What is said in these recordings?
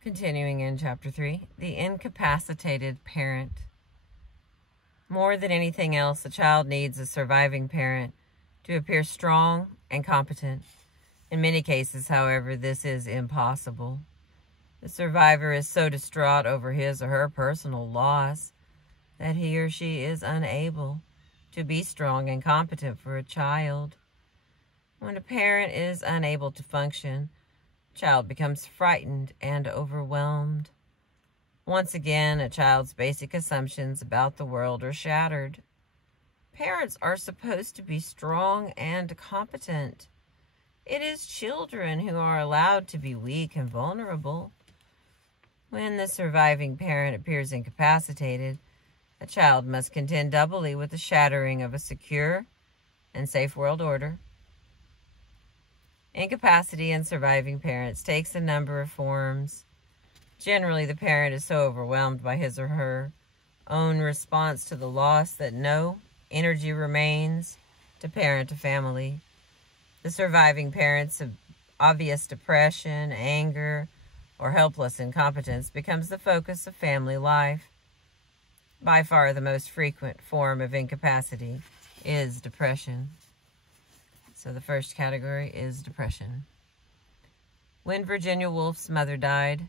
Continuing in Chapter 3, the incapacitated parent. More than anything else, a child needs a surviving parent to appear strong and competent. In many cases, however, this is impossible. The survivor is so distraught over his or her personal loss that he or she is unable to be strong and competent for a child. When a parent is unable to function, the child becomes frightened and overwhelmed. Once again, a child's basic assumptions about the world are shattered. Parents are supposed to be strong and competent. It is children who are allowed to be weak and vulnerable. When the surviving parent appears incapacitated, a child must contend doubly with the shattering of a secure and safe world order. Incapacity in surviving parents takes a number of forms. Generally, the parent is so overwhelmed by his or her own response to the loss that no energy remains to parent a family. The surviving parent's obvious depression, anger, or helpless incompetence becomes the focus of family life. By far the most frequent form of incapacity is depression. So the first category is depression. When Virginia Woolf's mother died,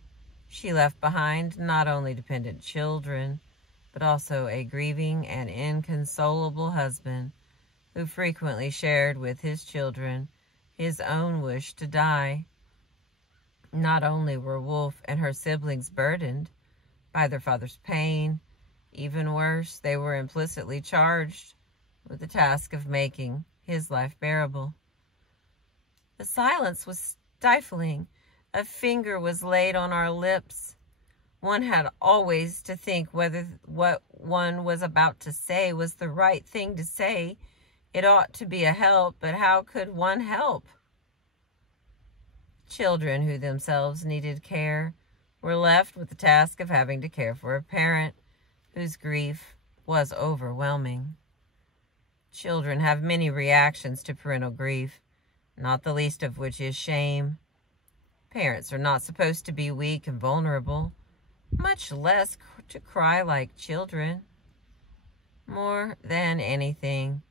she left behind not only dependent children, but also a grieving and inconsolable husband who frequently shared with his children his own wish to die. Not only were Woolf and her siblings burdened by their father's pain, even worse, they were implicitly charged with the task of making his life bearable. The silence was stifling. A finger was laid on our lips. One had always to think whether what one was about to say was the right thing to say. It ought to be a help, but how could one help? Children who themselves needed care were left with the task of having to care for a parent whose grief was overwhelming. Children have many reactions to parental grief, not the least of which is shame. Parents are not supposed to be weak and vulnerable, much less to cry like children. More than anything,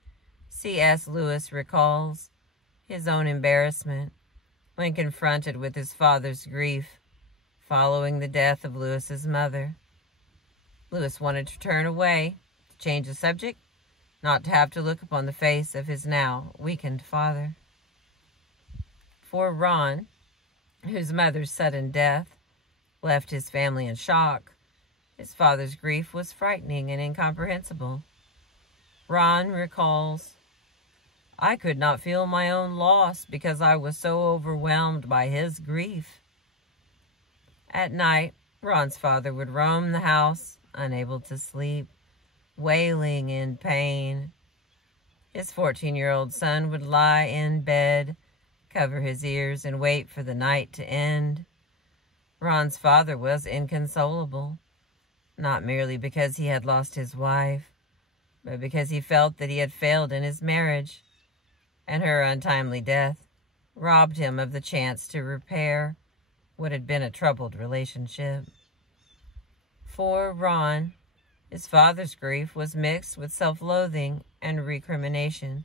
C.S. Lewis recalls his own embarrassment when confronted with his father's grief following the death of Lewis's mother. Lewis wanted to turn away, to change the subject, not to have to look upon the face of his now weakened father. For Ron, whose mother's sudden death left his family in shock, his father's grief was frightening and incomprehensible. Ron recalls, "I could not feel my own loss because I was so overwhelmed by his grief." At night, Ron's father would roam the house, unable to sleep, wailing in pain. His 14-year-old son would lie in bed, cover his ears, and wait for the night to end. Ron's father was inconsolable, not merely because he had lost his wife, but because he felt that he had failed in his marriage, and her untimely death robbed him of the chance to repair what had been a troubled relationship. For Ron, his father's grief was mixed with self-loathing and recrimination.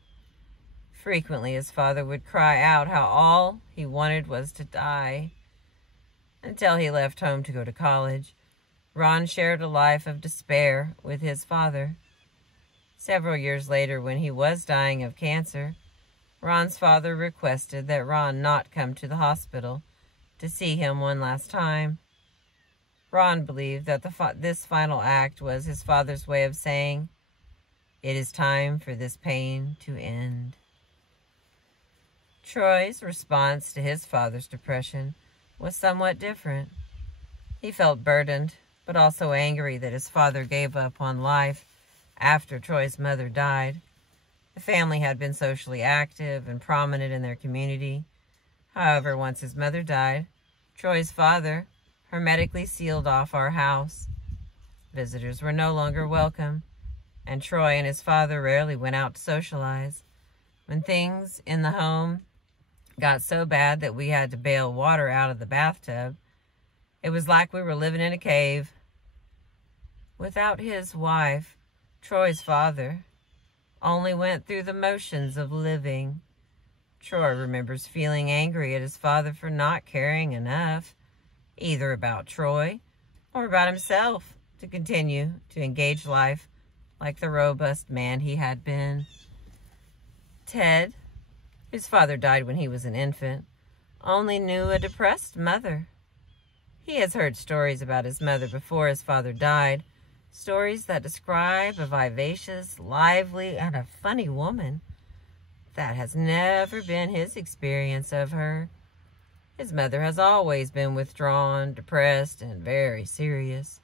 Frequently, his father would cry out how all he wanted was to die. Until he left home to go to college, Ron shared a life of despair with his father. Several years later, when he was dying of cancer, Ron's father requested that Ron not come to the hospital to see him one last time. Ron believed that this final act was his father's way of saying, "It is time for this pain to end." Troy's response to his father's depression was somewhat different. He felt burdened, but also angry that his father gave up on life after Troy's mother died. The family had been socially active and prominent in their community. However, once his mother died, Troy's father hermetically sealed off our house. Visitors were no longer welcome, and Troy and his father rarely went out to socialize. When things in the home got so bad that we had to bail water out of the bathtub, It was like we were living in a cave. Without his wife, Troy's father only went through the motions of living. Troy remembers feeling angry at his father for not caring enough, either about Troy or about himself, to continue to engage life like the robust man he had been. Ted, whose father died when he was an infant, only knew a depressed mother. He has heard stories about his mother before his father died, stories that describe a vivacious, lively, and a funny woman. That has never been his experience of her. His mother has always been withdrawn, depressed, and very serious.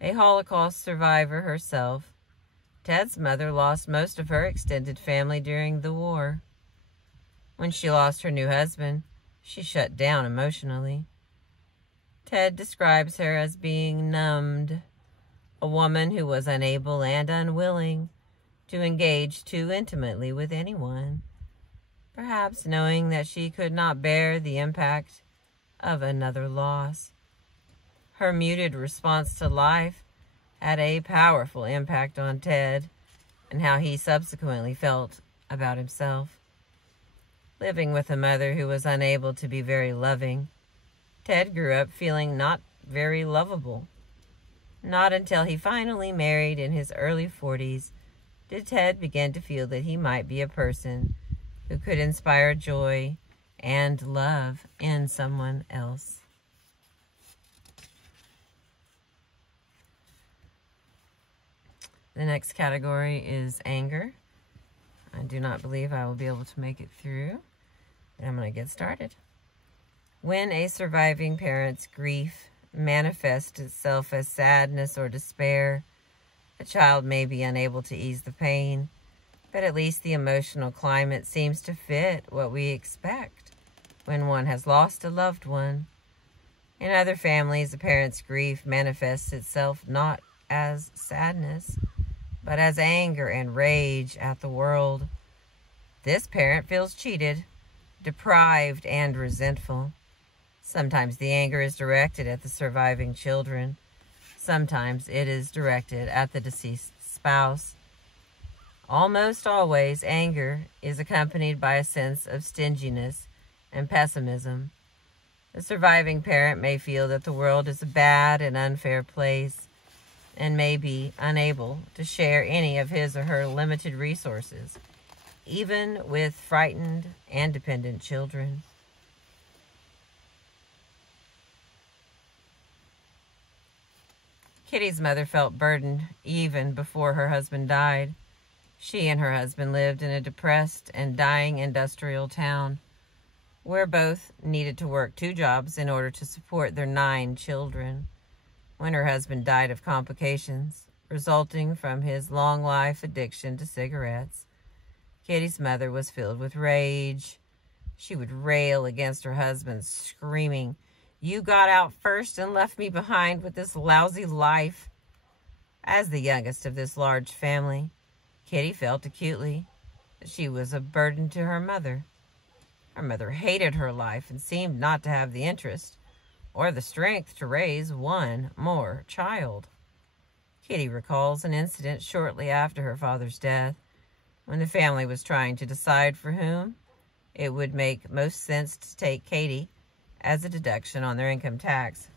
A Holocaust survivor herself, Ted's mother lost most of her extended family during the war. When she lost her new husband, she shut down emotionally. Ted describes her as being numbed, a woman who was unable and unwilling to engage too intimately with anyone, perhaps knowing that she could not bear the impact of another loss. Her muted response to life had a powerful impact on Ted and how he subsequently felt about himself. Living with a mother who was unable to be very loving, Ted grew up feeling not very lovable. Not until he finally married in his early 40s did Ted begin to feel that he might be a person who could inspire joy and love in someone else. The next category is anger. I do not believe I will be able to make it through, but I'm going to get started. When a surviving parent's grief manifests itself as sadness or despair, the child may be unable to ease the pain, but at least the emotional climate seems to fit what we expect when one has lost a loved one. In other families, the parent's grief manifests itself not as sadness, but as anger and rage at the world. This parent feels cheated, deprived, and resentful. Sometimes the anger is directed at the surviving children. Sometimes it is directed at the deceased spouse. Almost always, anger is accompanied by a sense of stinginess and pessimism. The surviving parent may feel that the world is a bad and unfair place and may be unable to share any of his or her limited resources, even with frightened and dependent children. Kitty's mother felt burdened even before her husband died. She and her husband lived in a depressed and dying industrial town where both needed to work 2 jobs in order to support their 9 children. When her husband died of complications resulting from his long-life addiction to cigarettes, Kitty's mother was filled with rage. She would rail against her husband, screaming, "You got out first and left me behind with this lousy life." As the youngest of this large family, Kitty felt acutely that she was a burden to her mother. Her mother hated her life and seemed not to have the interest or the strength to raise one more child. Kitty recalls an incident shortly after her father's death when the family was trying to decide for whom it would make most sense to take Katie as a deduction on their income tax.